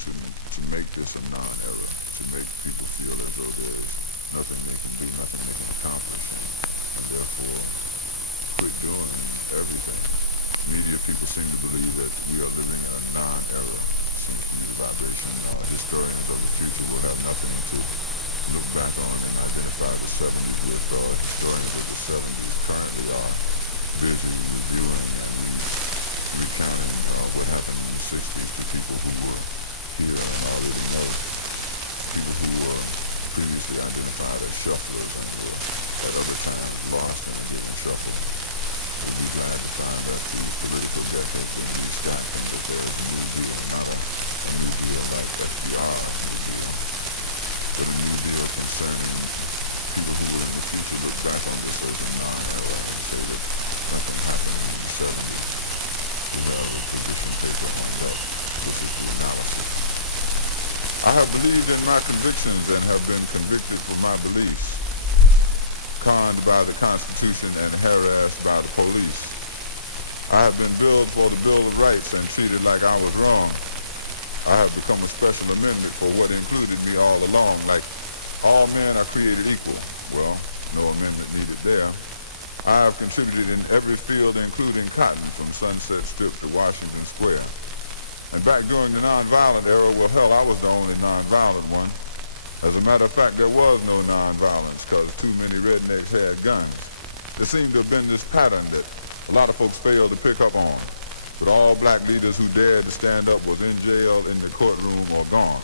to make this a non-era, to make people feel as though there's nothing they can do, nothing they can accomplish, and therefore quit doing everything. Media people seem to believe that we are living in a non-era. Seems to be the vibration. Historians of the future will have nothing to look back on and identify the 70s. Historians of the 70s currently are busy reviewing and recounting what happened in the 60s to people who were here and already know. People who were previously identified as shufflers and were at other times lost and getting shuffled. We'd be glad to find that the political record that we've gotten because new deal, not a new deal like FDR new deal, but a new deal concerning people who were in the future look back on this as a non-era and say that something happened in the 70s to the position paper hung up. This is the analysis. I have believed in my convictions and have been convicted for my beliefs, conned by the Constitution and harassed by the police. I have been billed for the Bill of Rights and treated like I was wrong. I have become a special amendment for what included me all along, like all men are created equal. Well, no amendment needed there. I have contributed in every field, including cotton, from Sunset Strip to Washington Square. And back during the nonviolent era, well, hell, I was the only nonviolent one. As a matter of fact, there was no nonviolence because too many rednecks had guns. There seemed to have been this pattern that a lot of folks failed to pick up on. But all black leaders who dared to stand up was in jail, in the courtroom, or gone.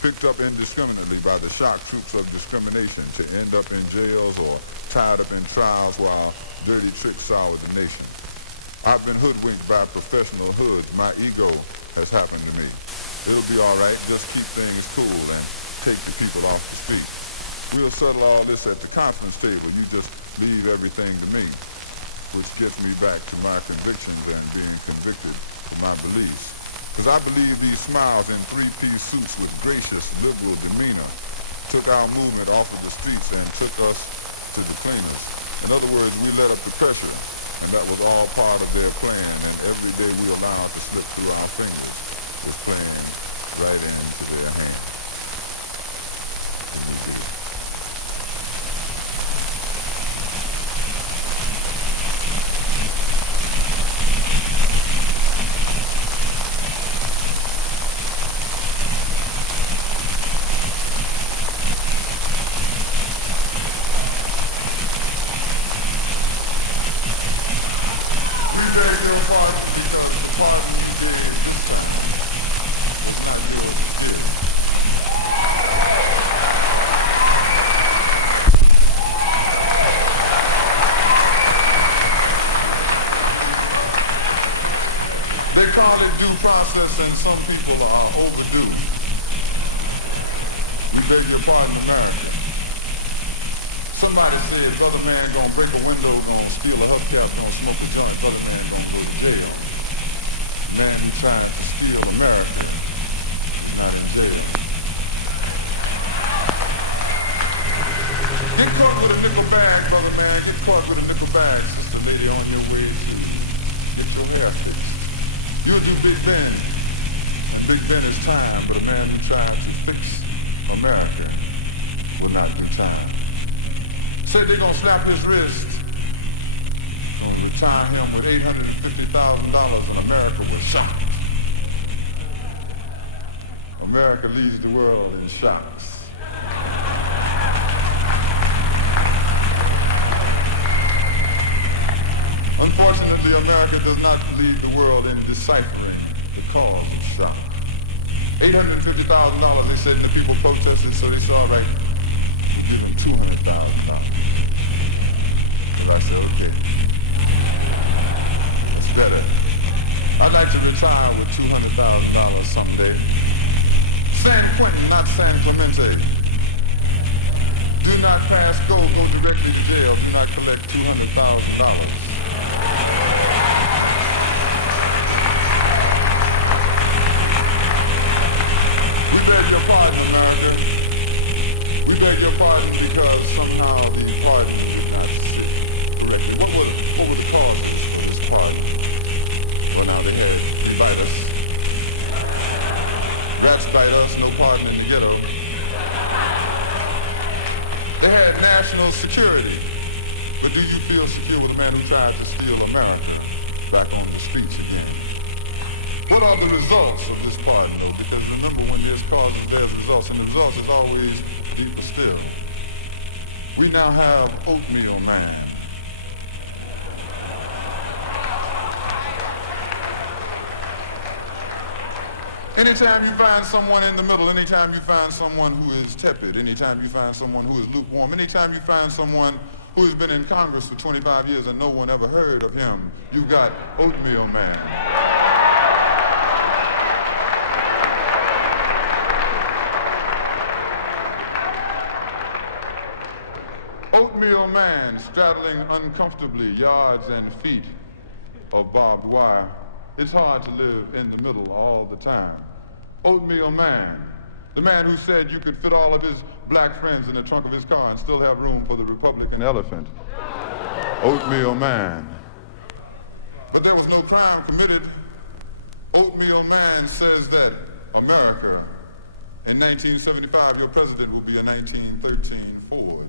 Picked up indiscriminately by the shock troops of discrimination to end up in jails or tied up in trials while dirty tricks soured the nation. I've been hoodwinked by professional hoods. My ego has happened to me. It'll be all right. Just keep things cool and take the people off the street. We'll settle all this at the conference table. You just leave everything to me, which gets me back to my convictions and being convicted for my beliefs. Because I believe these smiles in three-piece suits with gracious, liberal demeanor took our movement off of the streets and took us to the cleaners. In other words, we let up the pressure, and that was all part of their plan, and every day we allowed to slip through our fingers was playing right into their hands. And some people are overdue. We beg your pardon, America. Somebody said, brother man gonna break a window, gonna steal a hubcap, gonna smoke a joint, brother man gonna go to jail. Man, you trying to steal America, not in jail. Get caught with a nickel bag, brother man. Get caught with a nickel bag, sister lady, on your way to get your hair fixed. You'll do Big Ben. Big Ben is time, but a man who tried to fix America will not be time. Said they're gonna slap his wrist, gonna retire him with $850,000, and America was shocked. America leads the world in shocks. Unfortunately, America does not lead the world in deciphering the cause of shock. $850,000, they said, and the people protested, so they said, all right, we'll give them $200,000. And I said, okay, that's better. I'd like to retire with $200,000 someday. San Quentin, not San Clemente. Do not pass go directly to jail. Do not collect $200,000. We beg your pardon, America. We beg your pardon because somehow the pardon did not sit correctly. What were the causes of this pardon? Well, now they had three lighters. Rats bite us, no pardon in the ghetto. They had national security. But do you feel secure with a man who tried to steal America back on the streets again? What are the results of this pardon, though? Because remember, when there's causes, there's results, and the results is always deeper still. We now have Oatmeal Man. Anytime you find someone in the middle, anytime you find someone who is tepid, anytime you find someone who is lukewarm, anytime you find someone who has been in Congress for 25 years and no one ever heard of him, you've got Oatmeal Man. Oatmeal Man straddling uncomfortably yards and feet of barbed wire. It's hard to live in the middle all the time. Oatmeal Man, the man who said you could fit all of his black friends in the trunk of his car and still have room for the Republican elephant. Oatmeal Man. But there was no crime committed. Oatmeal Man says that America, in 1975, your president will be a 1913 Ford.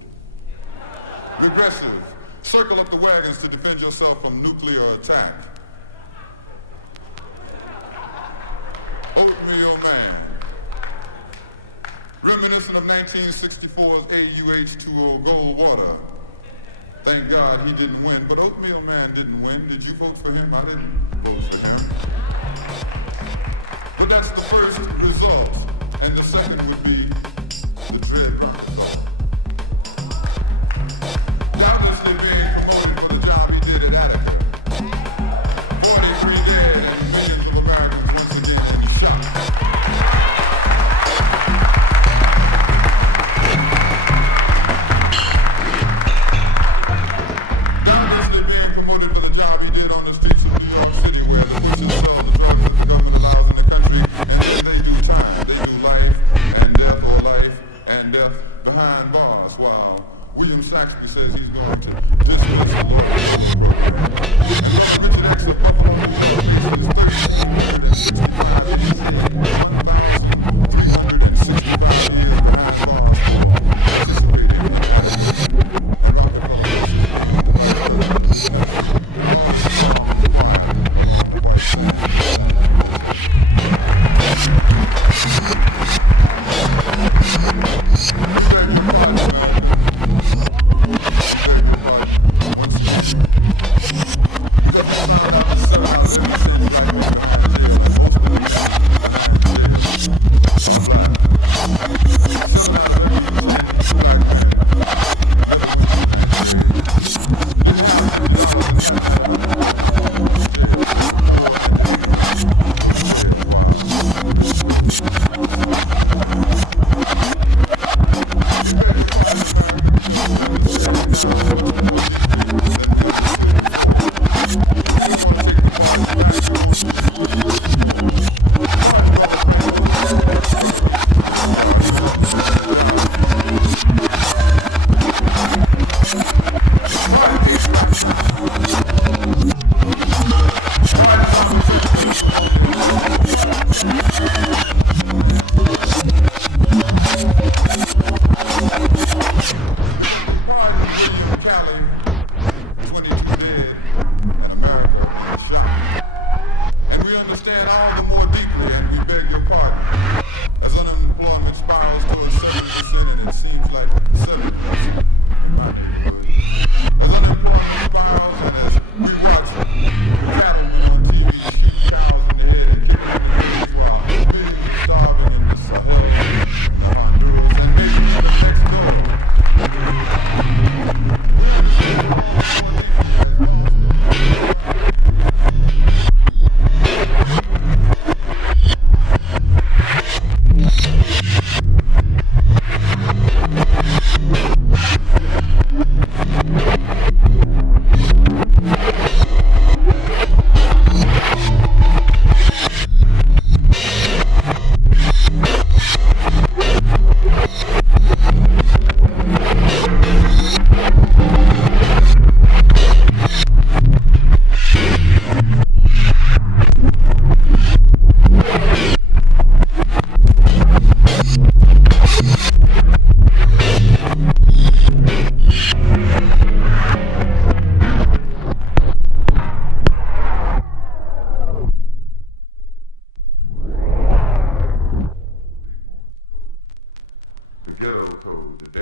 Regressive. Circle up the wagons to defend yourself from nuclear attack. Oatmeal Man. Reminiscent of 1964's AUH2O Goldwater. Thank God he didn't win, but Oatmeal Man didn't win. Did you vote for him? I didn't vote for him. But that's the first result, and the second would be the dread result. Obviously being promoted for the job he did at Attica. 43 dead and millions of Americans once again in the shock. Obviously being promoted for the job he did on the streets of New York City, where the Bush installed the drugs that the government allows in the country, and then they do time. They do life and death, or life and death behind bars, while William Saxby says he's going to dismiss the law. Richard X of Buffalo is 365 years behind bars for participating.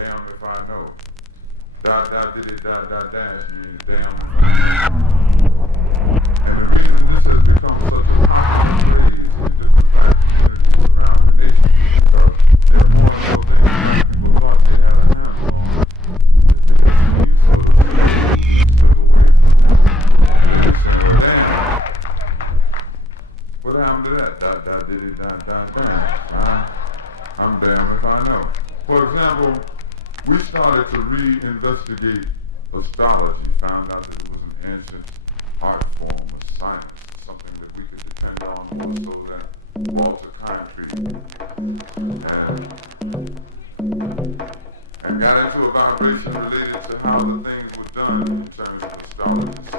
damn if I know. Dot dot diddy dot dot dash means damn if I know. And the reason this has become such a common phrase in different black communities around the nation is because they're more and more things that people thought they had a handle on. The techniques or the civil way. And they're saying, well, damn, what happened to that? Dot dot diddy dot dot dash. I'm damn if I know. For example, we started to reinvestigate astrology, found out that it was an ancient art form of science, something that we could depend on more so than walls of concrete. And got into a vibration related to how the things were done in terms of astrology. So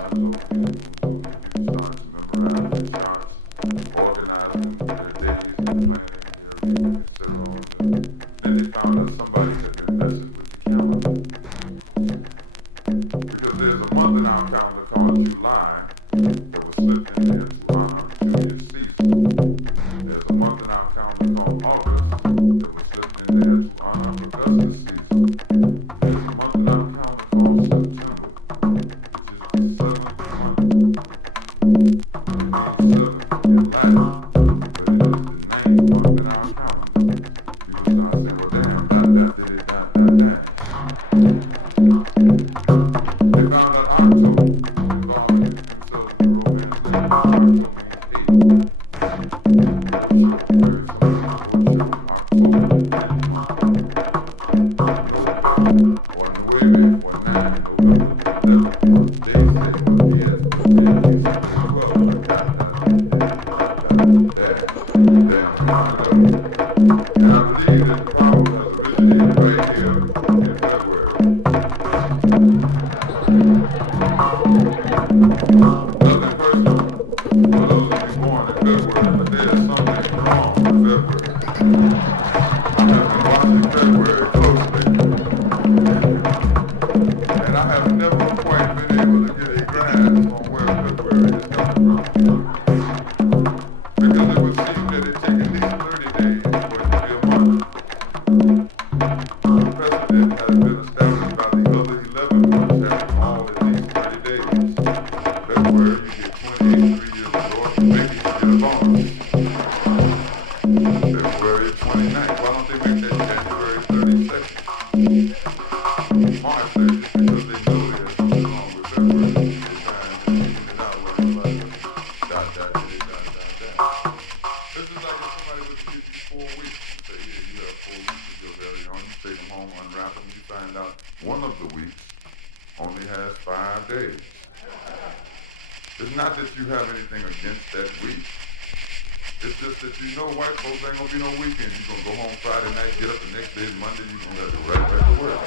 people started to memorize their charts, organize their days and planning and etc. Then they found out somebody had been messing with the calendar. Because there's a month in our calendar called July that was slipped in there to honor Julius Caesar. There's a month in our calendar called August that was slipped in there to honor Augustus Caesar. There's a month in our calendar called September, which is the 7th month. It means 7 in Latin, but it is the 9th month in our calendar. You know, so I say, well, damn, that did it, that. They found out October with all the themselves in the romance that October means 8. And I believe that the problem has originated right here in February. Nothing personal for those of you born in February, but there is something wrong with February. I have been watching February closely, and I have never quite been able to get a grasp on where February is coming from. Because it would seem that it takes at least 30 days for it to be a month. The precedent has been established by the other 11 months having all at least 30 days. February, you get 28 3 years ago, maybe you get a bonus. February 29th, why don't they make that January 32nd? March 30th, because they know there's something wrong with February. They're trying to even it out with everybody. Dot. This is like if somebody would give you 4 weeks and say, here, you have 4 weeks to go very on. You take them home, unwrap them, you find out one of the weeks only has 5 days. It's not that you have anything against that week. It's just that you know white folks ain't gonna be no weekend. You're gonna go home Friday night, get up the next day, Monday, you're gonna have to right back to work.